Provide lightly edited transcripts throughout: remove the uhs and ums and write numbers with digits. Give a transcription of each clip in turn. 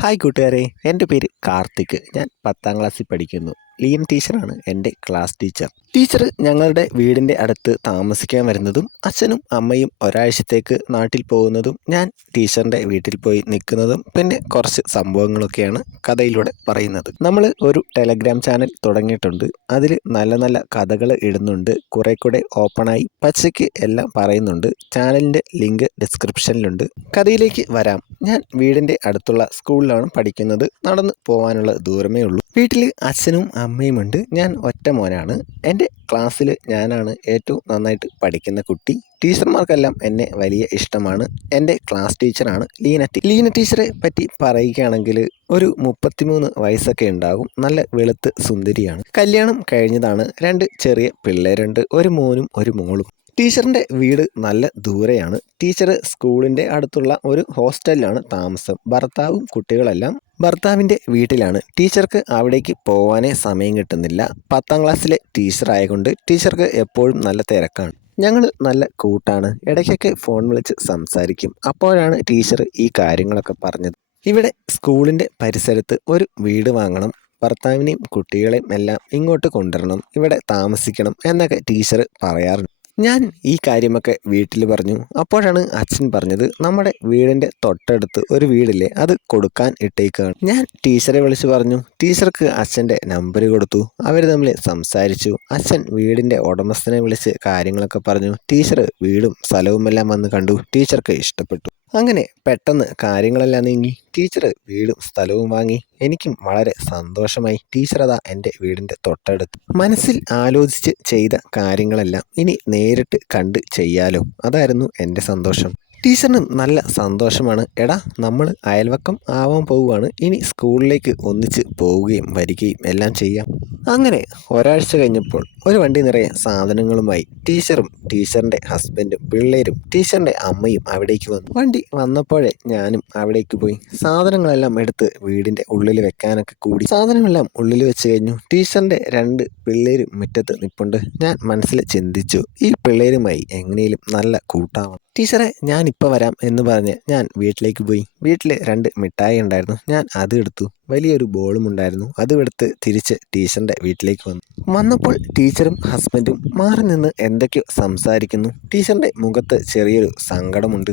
Hi കൂട്ടുകാരെ, എൻ്റെ പേര് കാർത്തിക്. ഞാൻ 10ാം ക്ലാസ്സിൽ പഠിക്കുന്നു. ലീൻ ടീച്ചറാണ് എൻ്റെ ക്ലാസ് ടീച്ചർ. ടീച്ചർ ഞങ്ങളുടെ വീടിൻ്റെ അടുത്ത് താമസിക്കാൻ വരുന്നതും അച്ഛനും അമ്മയും ഒരാഴ്ചത്തേക്ക് നാട്ടിൽ പോകുന്നതും ഞാൻ ടീച്ചറിൻ്റെ വീട്ടിൽ പോയി നിൽക്കുന്നതും പിന്നെ കുറച്ച് സംഭവങ്ങളൊക്കെയാണ് കഥയിലൂടെ പറയുന്നത്. നമ്മൾ ഒരു ടെലഗ്രാം ചാനൽ തുടങ്ങിയിട്ടുണ്ട്. അതിൽ നല്ല നല്ല കഥകൾ ഇടുന്നുണ്ട്. കുറെ കൂടെ ഓപ്പണായി പച്ചയ്ക്ക് എല്ലാം പറയുന്നുണ്ട്. ചാനലിൻ്റെ ലിങ്ക് ഡിസ്ക്രിപ്ഷനിലുണ്ട്. കഥയിലേക്ക് വരാം. ഞാൻ വീടിൻ്റെ അടുത്തുള്ള സ്കൂളിലാണ് പഠിക്കുന്നത്. നടന്ന് പോകാനുള്ള ദൂരമേ ഉള്ളൂ. വീട്ടിൽ അച്ഛനും അമ്മയുമുണ്ട്. ഞാൻ ഒറ്റ മോനാണ്. എൻ്റെ ക്ലാസ്സിൽ ഞാനാണ് ഏറ്റവും നന്നായിട്ട് പഠിക്കുന്ന കുട്ടി. ടീച്ചർമാർക്കെല്ലാം എന്നെ വലിയ ഇഷ്ടമാണ്. എൻ്റെ ക്ലാസ് ടീച്ചറാണ് ലീന ടീച്ചറെ പറ്റി പറയുകയാണെങ്കിൽ ഒരു 33 വയസ്സൊക്കെ ഉണ്ടാകും. നല്ല വെളുത്ത് സുന്ദരിയാണ്. കല്യാണം കഴിഞ്ഞതാണ്. 2 ചെറിയ പിള്ളേരുണ്ട്, ഒരു മോനും ഒരു മോളും. ടീച്ചറിൻ്റെ വീട് നല്ല ദൂരെയാണ്. ടീച്ചർ സ്കൂളിൻ്റെ അടുത്തുള്ള ഒരു ഹോസ്റ്റലിലാണ് താമസം. ഭർത്താവും കുട്ടികളെല്ലാം ഭർത്താവിൻ്റെ വീട്ടിലാണ്. ടീച്ചർക്ക് അവിടേക്ക് പോകാനേ സമയം കിട്ടുന്നില്ല. 10ാം ക്ലാസ്സിലെ ടീച്ചറായതുകൊണ്ട് ടീച്ചർക്ക് എപ്പോഴും നല്ല തിരക്കാണ്. ഞങ്ങൾ നല്ല കൂട്ടാണ്. ഇടയ്ക്കൊക്കെ ഫോൺ വിളിച്ച് സംസാരിക്കും. അപ്പോഴാണ് ടീച്ചർ ഈ കാര്യങ്ങളൊക്കെ പറഞ്ഞത്. ഇവിടെ സ്കൂളിൻ്റെ പരിസരത്ത് ഒരു വീട് വാങ്ങണം, ഭർത്താവിനെയും കുട്ടികളെയും എല്ലാം ഇങ്ങോട്ട് കൊണ്ടുവരണം, ഇവിടെ താമസിക്കണം എന്നൊക്കെ ടീച്ചർ പറയാറുണ്ട്. ഞാൻ ഈ കാര്യമൊക്കെ വീട്ടിൽ പറഞ്ഞു. അപ്പോഴാണ് അച്ഛൻ പറഞ്ഞത്, നമ്മുടെ വീടിൻ്റെ തൊട്ടടുത്ത് ഒരു വീടില്ലേ, അത് കൊടുക്കാൻ ഇട്ടേക്കാണ്. ഞാൻ ടീച്ചറെ വിളിച്ച് പറഞ്ഞു. ടീച്ചർക്ക് അച്ഛൻ്റെ നമ്പർ കൊടുത്തു. അവർ തമ്മിൽ സംസാരിച്ചു. അച്ഛൻ വീടിൻ്റെ ഉടമസ്ഥനെ വിളിച്ച് കാര്യങ്ങളൊക്കെ പറഞ്ഞു. ടീച്ചർ വീടും സ്ഥലവുമെല്ലാം വന്ന് കണ്ടു. ടീച്ചർക്ക് ഇഷ്ടപ്പെട്ടു. അങ്ങനെ പെട്ടെന്ന് കാര്യങ്ങളെല്ലാം നീങ്ങി. ടീച്ചർ വീടും സ്ഥലവും വാങ്ങി. എനിക്കും വളരെ സന്തോഷമായി. ടീച്ചർ അതാ എൻ്റെ വീടിൻ്റെ തൊട്ടടുത്ത്. മനസ്സിൽ ആലോചിച്ച് ചെയ്ത കാര്യങ്ങളെല്ലാം ഇനി നേരിട്ട് കണ്ട് ചെയ്യാലോ, അതായിരുന്നു എൻ്റെ സന്തോഷം. ടീച്ചറിനും നല്ല സന്തോഷമാണ്. എടാ, നമ്മൾ അയൽവക്കം ആവാൻ പോവുകയാണ്. ഇനി സ്കൂളിലേക്ക് ഒന്നിച്ച് പോവുകയും വരികയും എല്ലാം ചെയ്യാം. അങ്ങനെ ഒരാഴ്ച കഴിഞ്ഞപ്പോൾ ഒരു വണ്ടി നിറയെ സാധനങ്ങളുമായി ടീച്ചറും ടീച്ചറിൻ്റെ ഹസ്ബൻഡും പിള്ളേരും ടീച്ചറിൻ്റെ അമ്മയും അവിടേക്ക് വന്നു. വണ്ടി വന്നപ്പോഴേ ഞാനും അവിടേക്ക് പോയി. സാധനങ്ങളെല്ലാം എടുത്ത് വീടിൻ്റെ ഉള്ളിൽ വെക്കാനൊക്കെ കൂടി. സാധനമെല്ലാം ഉള്ളിൽ വെച്ച് കഴിഞ്ഞു. ടീച്ചറിൻ്റെ 2 പിള്ളേരും മുറ്റത്ത് നിൽപ്പുണ്ട്. ഞാൻ മനസ്സിൽ ചിന്തിച്ചു, ഈ പിള്ളേരുമായി എങ്ങനെയും നല്ല കൂട്ടാവണം. ടീച്ചറെ, ഞാൻ ഇപ്പോൾ വരാം എന്ന് പറഞ്ഞ് ഞാൻ വീട്ടിലേക്ക് പോയി. വീട്ടിൽ 2 മിഠായി ഉണ്ടായിരുന്നു. ഞാൻ അത് എടുത്തു. വലിയൊരു ബോളും ഉണ്ടായിരുന്നു. അതും എടുത്ത് തിരിച്ച് ടീച്ചറിൻ്റെ വീട്ടിലേക്ക് വന്നു. വന്നപ്പോൾ ടീച്ചറും ഹസ്ബൻഡും മാറി നിന്ന് എന്തൊക്കെയോ സംസാരിക്കുന്നു. ടീച്ചറിൻ്റെ മുഖത്ത് ചെറിയൊരു സങ്കടമുണ്ട്.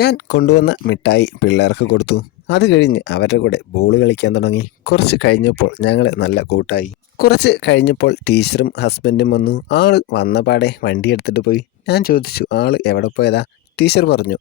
ഞാൻ കൊണ്ടുവന്ന മിഠായി പിള്ളേർക്ക് കൊടുത്തു. അത് കഴിഞ്ഞ് അവരുടെ കൂടെ ബോൾ കളിക്കാൻ തുടങ്ങി. കുറച്ച് കഴിഞ്ഞപ്പോൾ ഞങ്ങൾ നല്ല കൂട്ടായി. കുറച്ച് കഴിഞ്ഞപ്പോൾ ടീച്ചറും ഹസ്ബൻഡും വന്നു. ആള് വന്നപാടെ വണ്ടി എടുത്തിട്ട് പോയി. ഞാൻ ചോദിച്ചു, ആള് എവിടെ പോയതാ? ടീച്ചർ പറഞ്ഞു,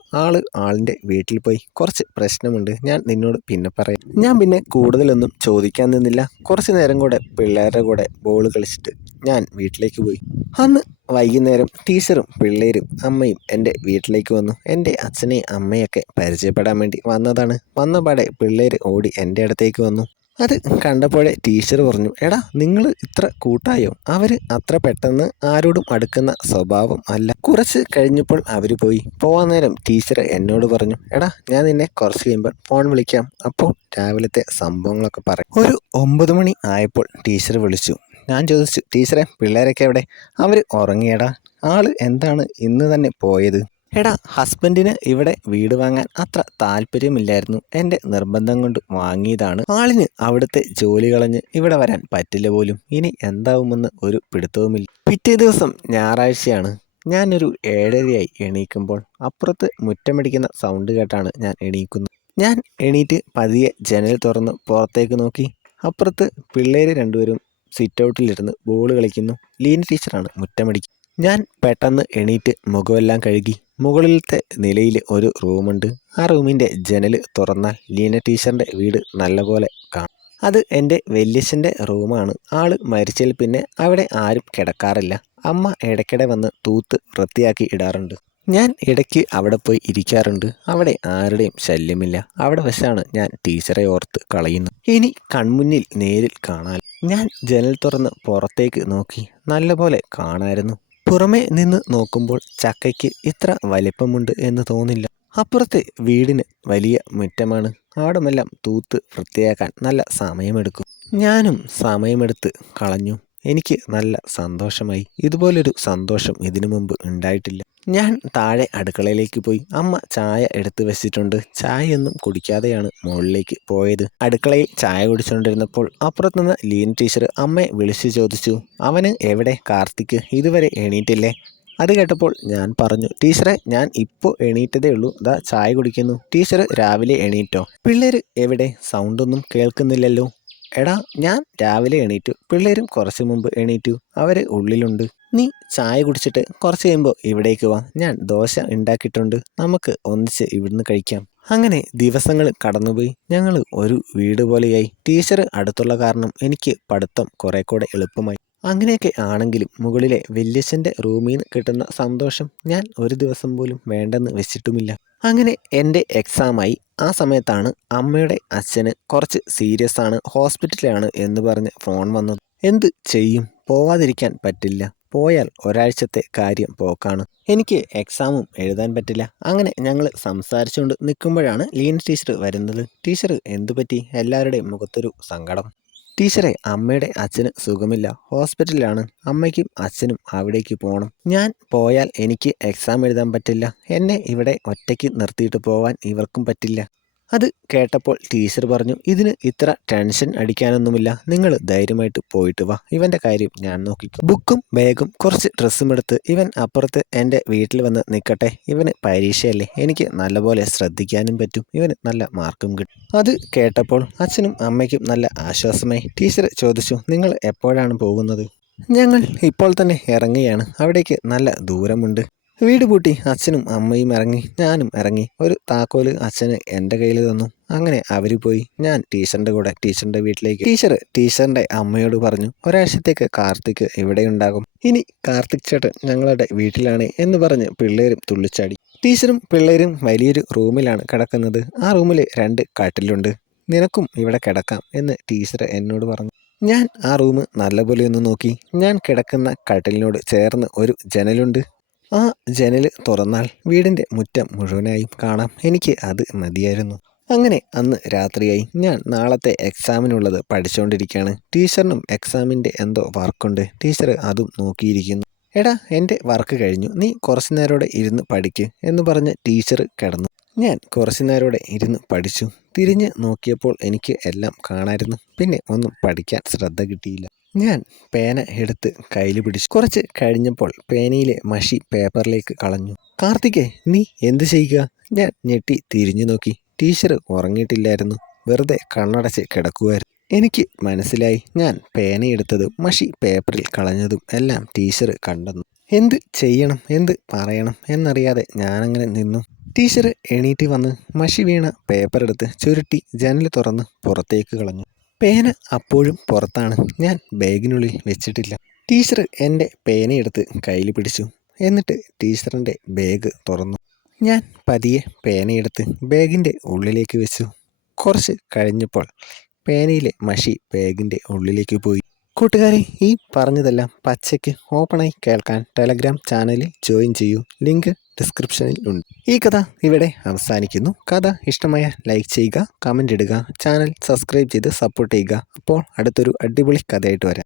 ആളിൻ്റെ വീട്ടിൽ പോയി. കുറച്ച് പ്രശ്നമുണ്ട്, ഞാൻ നിന്നോട് പിന്നെ പറയാം. ഞാൻ പിന്നെ കൂടുതലൊന്നും ചോദിക്കാൻ നിന്നില്ല. കുറച്ച് നേരം കൂടെ പിള്ളേരുടെ കൂടെ ബോൾ കളിച്ചിട്ട് ഞാൻ വീട്ടിലേക്ക് പോയി. അന്ന് വൈകുന്നേരം ടീച്ചറും പിള്ളേരും അമ്മയും എൻ്റെ വീട്ടിലേക്ക് വന്നു. എൻ്റെ അച്ഛനെയും അമ്മയൊക്കെ പരിചയപ്പെടാൻ വേണ്ടി വന്നതാണ്. വന്നപാടെ പിള്ളേർ ഓടി എൻ്റെ അടുത്തേക്ക് വന്നു. അത് കണ്ടപ്പോഴേ ടീച്ചർ പറഞ്ഞു, എടാ, നിങ്ങൾ ഇത്ര കൂട്ടായോ? അവർ അത്ര പെട്ടെന്ന് ആരോടും അടുക്കുന്ന സ്വഭാവം അല്ല. കുറച്ച് കഴിഞ്ഞപ്പോൾ അവർ പോയി. പോവാൻ നേരം ടീച്ചർ എന്നോട് പറഞ്ഞു, എടാ, ഞാൻ നിന്നെ കുറച്ച് കഴിയുമ്പോൾ ഫോൺ വിളിക്കാം, അപ്പോൾ രാവിലത്തെ സംഭവങ്ങളൊക്കെ പറയും. ഒരു 9 മണി ആയപ്പോൾ ടീച്ചർ വിളിച്ചു. ഞാൻ ചോദിച്ചു, ടീച്ചറെ, പിള്ളേരൊക്കെ എവിടെ? അവർ ഉറങ്ങിയടാ. ആള് എന്താണ് ഇന്ന് തന്നെ പോയത്? എടാ, ഹസ്ബൻഡിന് ഇവിടെ വീട് വാങ്ങാൻ അത്ര താല്പര്യമില്ലായിരുന്നു. എൻ്റെ നിർബന്ധം കൊണ്ട് വാങ്ങിയതാണ്. ആളിന് അവിടുത്തെ ജോലി കളഞ്ഞ് ഇവിടെ വരാൻ പറ്റില്ല പോലും. ഇനി എന്താവുമെന്ന് ഒരു പിടുത്തവുമില്ല. പിറ്റേ ദിവസം ഞായറാഴ്ചയാണ്. ഞാനൊരു 7:30 എണീക്കുമ്പോൾ അപ്പുറത്ത് മുറ്റമടിക്കുന്ന സൗണ്ട് കേട്ടാണ് ഞാൻ എണീക്കുന്നത്. ഞാൻ എണീറ്റ് പതിയെ ജനൽ തുറന്ന് പുറത്തേക്ക് നോക്കി. അപ്പുറത്ത് പിള്ളേർ 2 പേരും സിറ്റ് ഔട്ടിലിരുന്ന് ബോൾ കളിക്കുന്നു. ലീന ടീച്ചറാണ് മുറ്റമടിക്കുന്നത്. ഞാൻ പെട്ടെന്ന് എണീറ്റ് മുഖമെല്ലാം കഴുകി. മുകളിലത്തെ നിലയിൽ ഒരു റൂമുണ്ട്. ആ റൂമിൻ്റെ ജനൽ തുറന്നാൽ ലീന ടീച്ചറിൻ്റെ വീട് നല്ലപോലെ കാണാം. അത് എൻ്റെ വല്യച്ഛൻ്റെ റൂമാണ്. ആള് മരിച്ചതിൽ പിന്നെ അവിടെ ആരും കിടക്കാറില്ല. അമ്മ ഇടയ്ക്കിടെ വന്ന് തൂത്ത് വൃത്തിയാക്കി ഇടാറുണ്ട്. ഞാൻ ഇടയ്ക്ക് അവിടെ പോയി ഇരിക്കാറുണ്ട്. അവിടെ ആരുടെയും ശല്യമില്ല. അവിടെ വെച്ചാണ് ഞാൻ ടീച്ചറെ ഓർത്ത് കളയുന്നത്. ഇനി കൺമുന്നിൽ നേരിൽ കാണാൻ. ഞാൻ ജനൽ തുറന്ന് പുറത്തേക്ക് നോക്കി. നല്ലപോലെ കാണായിരുന്നു. പുറമെ നിന്ന് നോക്കുമ്പോൾ ചക്കയ്ക്ക് ഇത്ര വലിപ്പമുണ്ട് എന്ന് തോന്നില്ല. അപ്പുറത്തെ വീടിന് വലിയ മുറ്റമാണ്. അവിടമെല്ലാം തൂത്ത് വൃത്തിയാക്കാൻ നല്ല സമയമെടുക്കും. ഞാനും സമയമെടുത്ത് കളഞ്ഞു. എനിക്ക് നല്ല സന്തോഷമായി. ഇതുപോലൊരു സന്തോഷം ഇതിനു മുമ്പ് ഉണ്ടായിട്ടില്ല. ഞാൻ താഴെ അടുക്കളയിലേക്ക് പോയി. അമ്മ ചായ എടുത്തു വെച്ചിട്ടുണ്ട്. ചായയൊന്നും കുടിക്കാതെയാണ് മുകളിലേക്ക് പോയത്. അടുക്കളയിൽ ചായ കുടിച്ചുകൊണ്ടിരുന്നപ്പോൾ അപ്പുറത്തുനിന്ന് ലീന ടീച്ചർ അമ്മയെ വിളിച്ചു ചോദിച്ചു, അവന് എവിടെ കാർത്തിക്, ഇതുവരെ എണീറ്റില്ലേ? അത് കേട്ടപ്പോൾ ഞാൻ പറഞ്ഞു, ടീച്ചറെ ഞാൻ ഇപ്പോൾ എണീറ്റതേ ഉള്ളൂ, ദാ ചായ കുടിക്കുന്നു. ടീച്ചർ രാവിലെ എണീറ്റോ? പിള്ളേർ എവിടെ? സൗണ്ടൊന്നും കേൾക്കുന്നില്ലല്ലോ. എടാ ഞാൻ രാവിലെ എണീറ്റു, പിള്ളേരും കുറച്ച് മുമ്പ് എണീറ്റു, അവർ ഉള്ളിലുണ്ട്. നീ ചായ കുടിച്ചിട്ട് കുറച്ച് കഴിയുമ്പോൾ ഇവിടേക്ക് വാ, ഞാൻ ദോശ ഉണ്ടാക്കിയിട്ടുണ്ട്, നമുക്ക് ഒന്നിച്ച് ഇവിടുന്ന് കഴിക്കാം. അങ്ങനെ ദിവസങ്ങൾ കടന്നുപോയി. ഞങ്ങൾ ഒരു വീട് പോലെയായി. ടീച്ചർ അടുത്തുള്ള കാരണം എനിക്ക് പഠിത്തം കുറെ കൂടെ എളുപ്പമായി. അങ്ങനെയൊക്കെ ആണെങ്കിലും മുകളിലെ വല്യച്ഛൻ്റെ റൂമിൽ നിന്ന് കിട്ടുന്ന സന്തോഷം ഞാൻ ഒരു ദിവസം പോലും വേണ്ടെന്ന് വെച്ചിട്ടുമില്ല. അങ്ങനെ എൻ്റെ എക്സാമായി. ആ സമയത്താണ് അമ്മയുടെ അച്ഛന് കുറച്ച് സീരിയസ് ആണ്, ഹോസ്പിറ്റലിലാണ് എന്ന് പറഞ്ഞ് ഫോൺ വന്നത്. എന്ത് ചെയ്യും? പോവാതിരിക്കാൻ പറ്റില്ല. പോയാൽ ഒരാഴ്ചത്തെ കാര്യം പോക്കാണ്. എനിക്ക് എക്സാമും എഴുതാൻ പറ്റില്ല. അങ്ങനെ ഞങ്ങൾ സംസാരിച്ചുകൊണ്ട് നിൽക്കുമ്പോഴാണ് ലീന ടീച്ചർ വരുന്നത്. ടീച്ചർ എന്തു പറ്റി? എല്ലാവരുടെയും മുഖത്തൊരു സങ്കടം. ടീച്ചറെ, അമ്മയുടെ അച്ഛന് സുഖമില്ല, ഹോസ്പിറ്റലിലാണ്. അമ്മയ്ക്കും അച്ഛനും അവിടേക്ക് പോകണം. ഞാൻ പോയാൽ എനിക്ക് എക്സാം എഴുതാൻ പറ്റില്ല. എന്നെ ഇവിടെ ഒറ്റയ്ക്ക് നിർത്തിയിട്ട് പോവാൻ ഇവർക്കും പറ്റില്ല. അത് കേട്ടപ്പോൾ ടീച്ചർ പറഞ്ഞു, ഇതിന് ഇത്ര ടെൻഷൻ അടിക്കാനൊന്നുമില്ല, നിങ്ങൾ ധൈര്യമായിട്ട് പോയിട്ട് വാ, ഇവൻ്റെ കാര്യം ഞാൻ നോക്കിക്കോ. ബുക്കും ബാഗും കുറച്ച് ഡ്രസ്സും എടുത്ത് ഇവൻ അപ്പുറത്ത് എൻ്റെ വീട്ടിൽ വന്ന് നിൽക്കട്ടെ. ഇവന് പരീക്ഷയല്ലേ, എനിക്ക് നല്ലപോലെ ശ്രദ്ധിക്കാനും പറ്റും, ഇവന് നല്ല മാർക്കും കിട്ടും. അത് കേട്ടപ്പോൾ അച്ഛനും അമ്മയ്ക്കും നല്ല ആശ്വാസമായി. ടീച്ചർ ചോദിച്ചു, നിങ്ങൾ എപ്പോഴാണ് പോകുന്നത്? ഞങ്ങൾ ഇപ്പോൾ തന്നെ ഇറങ്ങുകയാണ്, അവിടേക്ക് നല്ല ദൂരമുണ്ട്. വീട് പൂട്ടി അച്ഛനും അമ്മയും ഇറങ്ങി. ഞാനും ഇറങ്ങി. ഒരു താക്കോല് അച്ഛന് എൻ്റെ കയ്യിൽ തന്നു. അങ്ങനെ അവർ പോയി. ഞാൻ ടീച്ചറിൻ്റെ കൂടെ ടീച്ചറിൻ്റെ വീട്ടിലേക്ക്. ടീച്ചറിൻ്റെ അമ്മയോട് പറഞ്ഞു, ഒരാഴ്ചത്തേക്ക് കാർത്തിക് ഇവിടെ ഉണ്ടാകും. ഇനി കാർത്തിക് ചേട്ടൻ ഞങ്ങളുടെ വീട്ടിലാണ് എന്ന് പറഞ്ഞ് പിള്ളേരും തുള്ളിച്ചാടി. ടീച്ചറും പിള്ളേരും വലിയൊരു റൂമിലാണ് കിടക്കുന്നത്. ആ റൂമിൽ 2 കട്ടിലുണ്ട്. നിനക്കും ഇവിടെ കിടക്കാം എന്ന് ടീച്ചർ എന്നോട് പറഞ്ഞു. ഞാൻ ആ റൂം നല്ലപോലെ ഒന്ന് നോക്കി. ഞാൻ കിടക്കുന്ന കട്ടിലിനോട് ചേർന്ന് ഒരു ജനലുണ്ട്. ആ ജനൽ തുറന്നാൽ വീടിൻ്റെ മുറ്റം മുഴുവനായും കാണാം. എനിക്ക് അത് മതിയായിരുന്നു. അങ്ങനെ അന്ന് രാത്രിയായി. ഞാൻ നാളത്തെ എക്സാമിനുള്ളത് പഠിച്ചുകൊണ്ടിരിക്കുകയാണ്. ടീച്ചറിനും എക്സാമിൻ്റെ എന്തോ വർക്കുണ്ട്. ടീച്ചർ അതും നോക്കിയിരിക്കുന്നു. എടാ, എൻ്റെ വർക്ക് കഴിഞ്ഞു, നീ കുറച്ച് നേരോടെ ഇരുന്ന് പഠിക്ക് എന്ന് പറഞ്ഞ് ടീച്ചർ കിടന്നു. ഞാൻ കുറച്ച് നേരോടെ ഇരുന്ന് പഠിച്ചു. തിരിഞ്ഞ് നോക്കിയപ്പോൾ എനിക്ക് എല്ലാം കാണായിരുന്നു. പിന്നെ ഒന്നും പഠിക്കാൻ ശ്രദ്ധ കിട്ടിയില്ല. ഞാൻ പേന എടുത്ത് കയ്യിൽ പിടിച്ചു. കുറച്ച് കഴിഞ്ഞപ്പോൾ പേനയിലെ മഷി പേപ്പറിലേക്ക് കളഞ്ഞു. കാർത്തികേ, നീ എന്ത് ചെയ്യുക? ഞാൻ ഞെട്ടി തിരിഞ്ഞു നോക്കി. ടീച്ചർ ഉറങ്ങിയിട്ടില്ലായിരുന്നു, വെറുതെ കണ്ണടച്ച് കിടക്കുമായിരുന്നു. എനിക്ക് മനസ്സിലായി, ഞാൻ പേനയെടുത്തതും മഷി പേപ്പറിൽ കളഞ്ഞതും എല്ലാം ടീച്ചർ കണ്ടെന്നു. എന്ത് ചെയ്യണം, എന്ത് പറയണം എന്നറിയാതെ ഞാനങ്ങനെ നിന്നു. ടീച്ചർ എണീറ്റ് വന്ന് മഷി വീണ പേപ്പർ എടുത്ത് ചുരുട്ടി ജനൽ തുറന്ന് പുറത്തേക്ക് കളഞ്ഞു. പേന അപ്പോഴും പുറത്താണ്, ഞാൻ ബാഗിനുള്ളിൽ വെച്ചിട്ടില്ല. ടീച്ചർ എൻ്റെ പേനയെടുത്ത് കയ്യിൽ പിടിച്ചു. എന്നിട്ട് ടീച്ചറിൻ്റെ ബാഗ് തുറന്നു. ഞാൻ പതിയെ പേനയെടുത്ത് ബാഗിൻ്റെ ഉള്ളിലേക്ക് വെച്ചു. കുറച്ച് കഴിഞ്ഞപ്പോൾ പേനയിലെ മഷി ബാഗിൻ്റെ ഉള്ളിലേക്ക് പോയി. കൂട്ടുകാരെ, ഈ പറഞ്ഞതെല്ലാം പച്ചയ്ക്ക് ഓപ്പണായി കേൾക്കാൻ ടെലഗ്രാം ചാനലിൽ ജോയിൻ ചെയ്യൂ. ലിങ്ക് ഡിസ്ക്രിപ്ഷനിൽ ഉണ്ട്. ഈ കഥ ഇവിടെ അവസാനിക്കുന്നു. കഥ ഇഷ്ടമായ ലൈക്ക് ചെയ്യുക, കമൻ്റ് ഇടുക, ചാനൽ സബ്സ്ക്രൈബ് ചെയ്ത് സപ്പോർട്ട് ചെയ്യുക. അപ്പോൾ അടുത്തൊരു അടിപൊളി കഥയായിട്ട് വരാം.